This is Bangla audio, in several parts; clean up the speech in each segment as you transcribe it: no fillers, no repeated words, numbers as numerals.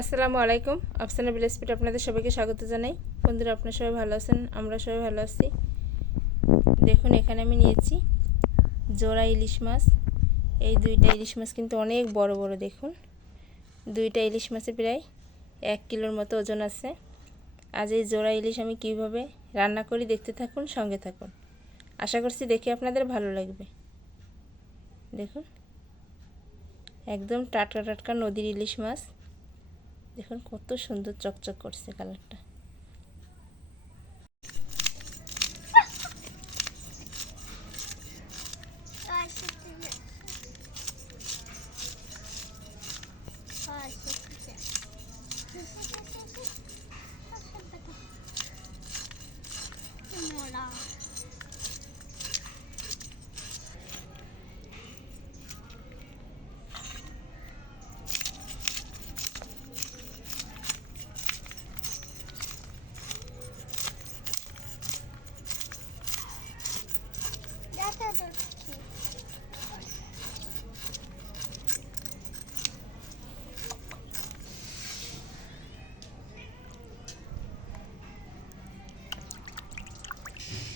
আসসালামু আলাইকুম। আফসানা রেসিপিতে আপনাদের সবাইকে স্বাগত জানাই। বন্ধুরা, আপনারা সবাই ভালো আছেন? আমরা সবাই ভালো আছি। দেখুন, এখানে আমি নিয়েছি জোড়া ইলিশ মাছ। এই দুইটা ইলিশ মাছ কিন্তু অনেক বড় বড়। দেখুন, দুইটা ইলিশ মাছে প্রায় 1 কিলোর মতো ওজন আছে। আজ এই জোড়া ইলিশ আমি কিভাবে রান্না করি দেখতে থাকুন, সঙ্গে থাকুন। আশা করছি দেখে আপনাদের ভালো লাগবে। দেখুন, একদম টাটকা টাটকা নদীর ইলিশ মাছ। দেখুন কত সুন্দর চকচক করছে কালারটা।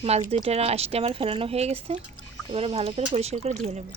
মাছ দুইটার আঁশটা আমার ফেলানো হয়ে গেছে। এবারে ভালো করে পরিষ্কার করে ধুয়ে নেব।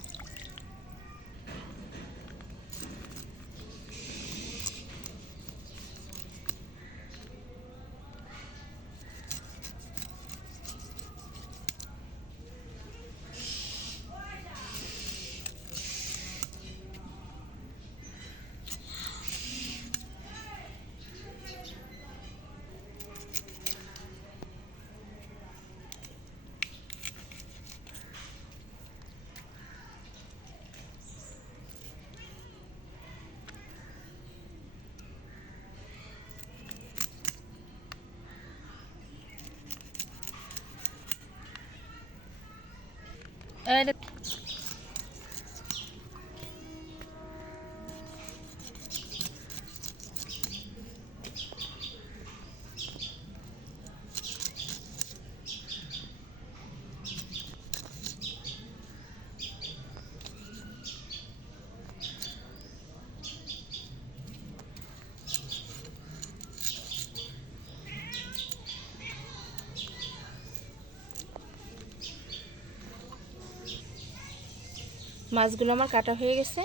মাছগুলো আমার কাটা হয়ে গেছে।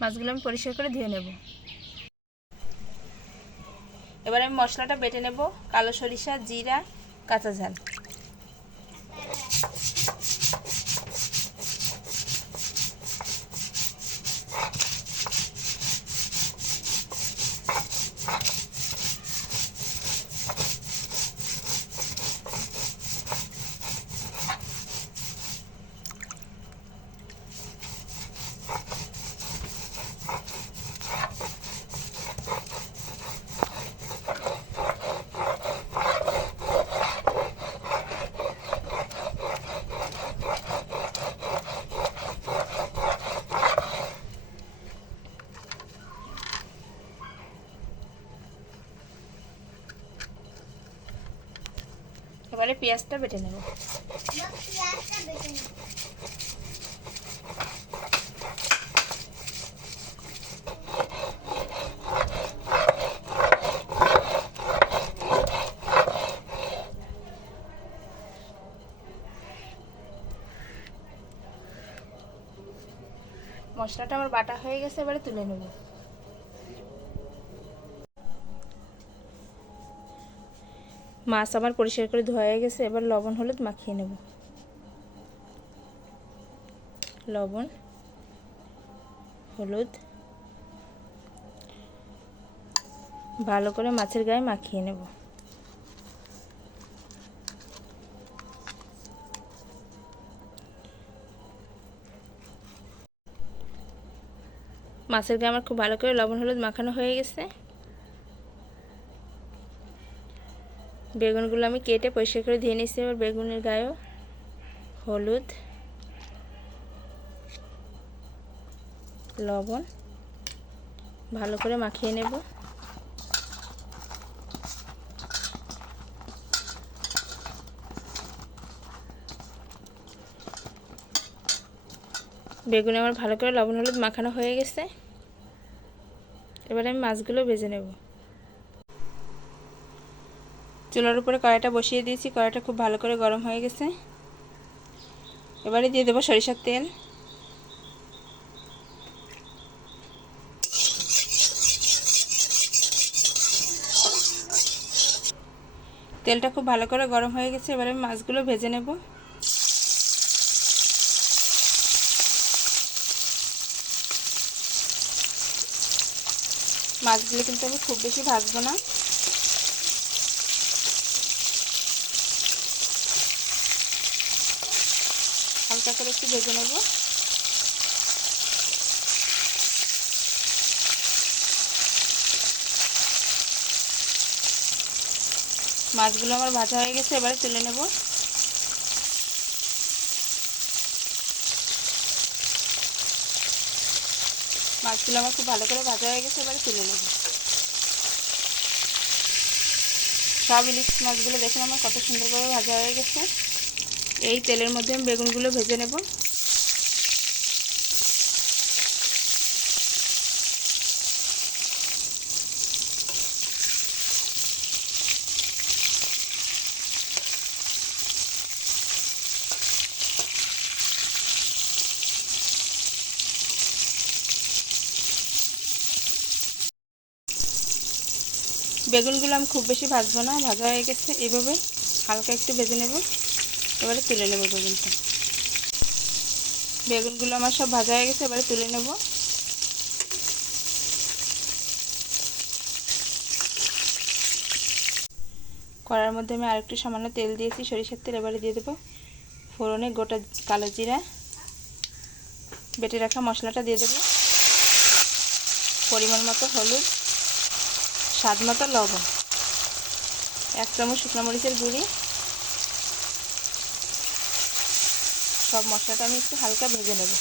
মাছগুলো আমি পরিষ্কার করে ধুয়ে নেব। এবার আমি মশলাটা বেটে নেব। কালো সরিষা, জিরা, কাঁচা ঝাল। এবারে পেঁয়াজটা বেটে নেব। মশলাটা আমার বাটা হয়ে গেছে, এবারে তুলে নেব। মাছ আমার পরিষ্কার করে ধোয়া হয়ে গেছে। এবার লবণ হলুদ মাখিয়ে নেব। লবণ, হলুদ ভালো করে মাছের গায়ে মাখিয়ে নেব। মাছের গায়ে আমার খুব ভালো করে লবণ হলুদ মাখানো হয়ে গেছে। বেগুনগুলো আমি কেটে পরিষ্কার করে ধুয়ে নিয়েছি। এবার বেগুনের গায়েও হলুদ, লবণ ভালো করে মাখিয়ে নেব। বেগুনে আমার ভালো করে লবণ হলুদ মাখানো হয়ে গেছে। এবারে আমি মাছগুলো ভেজে নেব। চুলার উপরে কড়াইটা বসিয়ে দিয়েছি, কড়াইটা খুব ভালো করে গরম হয়ে গেছে। এবারে দিয়ে দেবো সরিষার তেল। তেলটা খুব ভালো করে গরম হয়ে গেছে, এবারে আমি মাছগুলো ভেজে নেব। মাছগুলো কিন্তু আমি খুব বেশি ভাজবো না, হালকা করে একটু ভেজে নেব। মাছগুলো আমার ভাজা হয়ে গেছে, এবারে তুলে নেব। মাছগুলো আমার খুব ভালো করে ভাজা হয়ে গেছে, এবারে তুলে নেব। সব ইলিশ মাছগুলো দেখুন আমার কত সুন্দরভাবে ভাজা হয়ে গেছে। এই তেলের মধ্যে আমি বেগুনগুলো ভেজে নেব। বেগুনগুলো আমি খুব বেশি ভাজবো না, ভাজা হয়ে গেছে, এইভাবে হালকা একটু ভেজে নেব। এবারে তুলে নেব বেগুনটা। বেগুনগুলো আমার সব ভাজা হয়ে গেছে, এবারে তুলে নেব। কড়ার মধ্যে আমি আরেকটু সামান্য তেল দিয়েছি, সরিষার তেল। এবারে দিয়ে দেবো ফোড়নে গোটা কালো জিরা, বেটে রাখা মশলাটা দিয়ে দেবো, পরিমাণ মতো হলুদ, স্বাদ মতো লবণ, 1 চামচ শুকনো মরিচের গুঁড়ি। সব মশলাটা আমি একটু হালকা ভেজে নেব।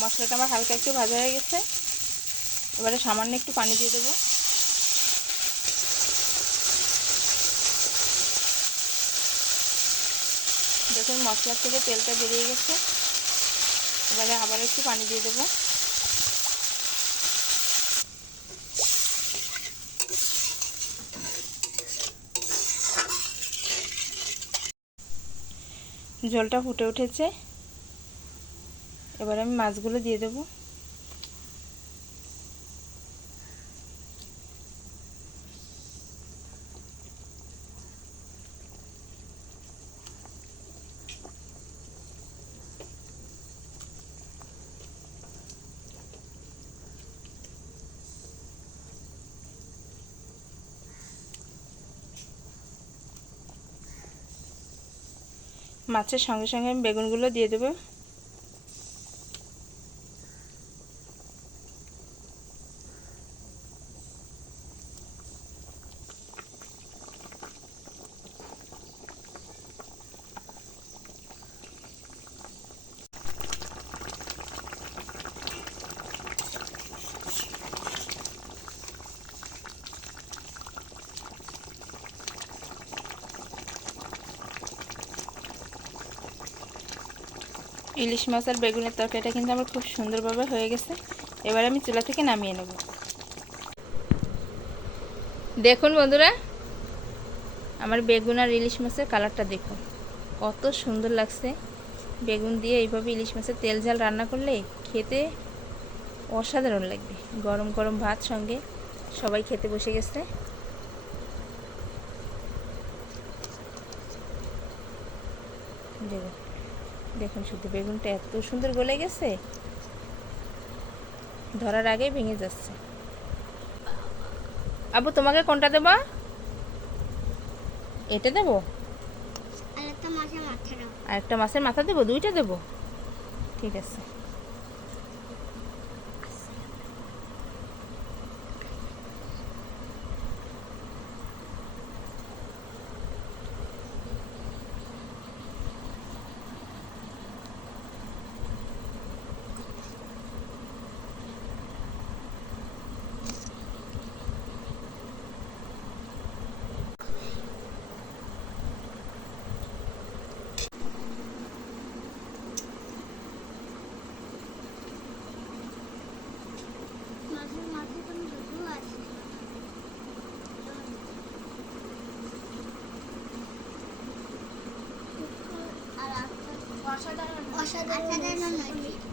মশলাটা আমার হালকা একটু ভাজা হয়ে গেছে, এবারে সামান্য একটু পানি দিয়ে দেবো। দেখুন মশলার থেকে তেলটা বেরিয়ে গেছে, এবারে আবার একটু পানি দিয়ে দেবো। ঝোলটা ফুটে উঠেছে, এবারে আমি মাছগুলো দিয়ে দেবো। মাছের সঙ্গে সঙ্গে আমি বেগুনগুলো দিয়ে দেবো। ইলিশ মাছ আর বেগুনের তরকারিটা কিন্তু আমার খুব সুন্দরভাবে হয়ে গেছে। এবার আমি চুলা থেকে নামিয়ে নেব। দেখুন বন্ধুরা, আমার বেগুন আর ইলিশ মাছের কালারটা দেখুন কত সুন্দর লাগছে। বেগুন দিয়ে এইভাবে ইলিশ মাছের তেল ঝাল রান্না করলে খেতে অসাধারণ লাগবে। গরম গরম ভাত সঙ্গে সবাই খেতে বসে গেছে। দেখুন শুধু বেগুনটা এত সুন্দর গলে গেছে, ধরার আগেই ভেঙে যাচ্ছে। আবু তোমাকে কোনটা দেব? এটা দেবো, আর একটা মাছের মাথা দেবো, দুইটা দেবো? ঠিক আছে।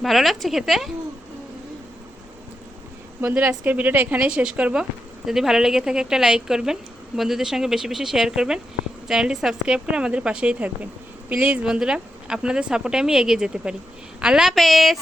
ভালো লাগছে খেতে? বন্ধুরা, আজকের ভিডিওটা এখানেই শেষ করব। যদি ভালো লেগে থাকে একটা লাইক করবেন, বন্ধুদের সঙ্গে বেশি বেশি শেয়ার করবেন, চ্যানেলটি সাবস্ক্রাইব করে আমাদের পাশেই থাকবেন প্লিজ বন্ধুরা। আপনাদের সাপোর্টে আমি এগিয়ে যেতে পারি। আল্লাহ হাফেজ।